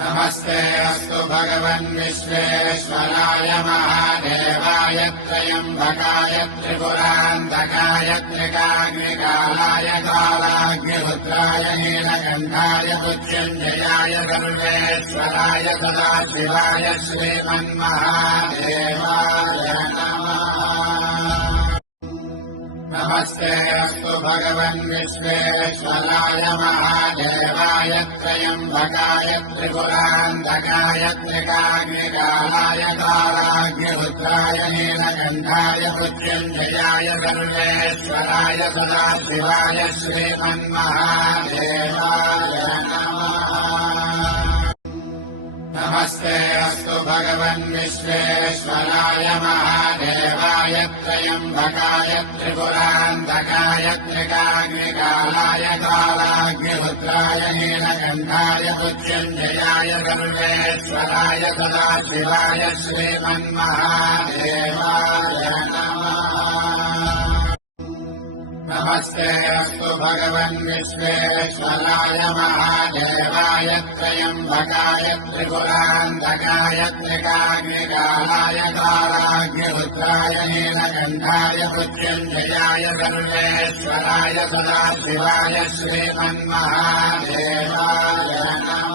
नमस्ते अस्तु भगवन् विश्वेश्वराय महादेवाय त्र्यम्बकाय त्रिपुरान्तकाय त्रिकाग्निकालाय कालाग्निरुद्राय नीलकण्ठाय मृत्युञ्जयाय सर्वेश्वराय सदाशिवाय श्रीमन्महादेवाय नमः। नमस्ते अस्तु भगवन् विश्वेश्वराय महादेवाय त्र्यम्बकाय त्रिपुरान्तकाय त्रिकाग्निकालाय कालाग्निरुद्राय नीलकण्ठाय मृत्युञ्जयाय सर्वेश्वराय सदाशिवाय श्रीमन्महादेवाय नमः। नमस्ते अस्तु भगवन् विश्वेश्वराय महादेवाय त्र्यम्बकाय त्रिपुरान्तकाय त्रिकाग्निकालाय कालाग्निरुद्राय नीलकण्ठाय मृत्युञ्जयाय सर्वेश्वराय सदाशिवाय श्रीमन्महादेवाय नमः। नमस्ते अस्तु भगवन् विश्वेश्वराय महादेवाय त्र्यम्बकाय त्रिपुरान्तकाय त्रिकाग्निकालाय कालाग्निरुद्राय नीलकण्ठाय मृत्युञ्जयाय सर्वेश्वराय सदाशिवाय श्रीमन्महादेवाय नमः।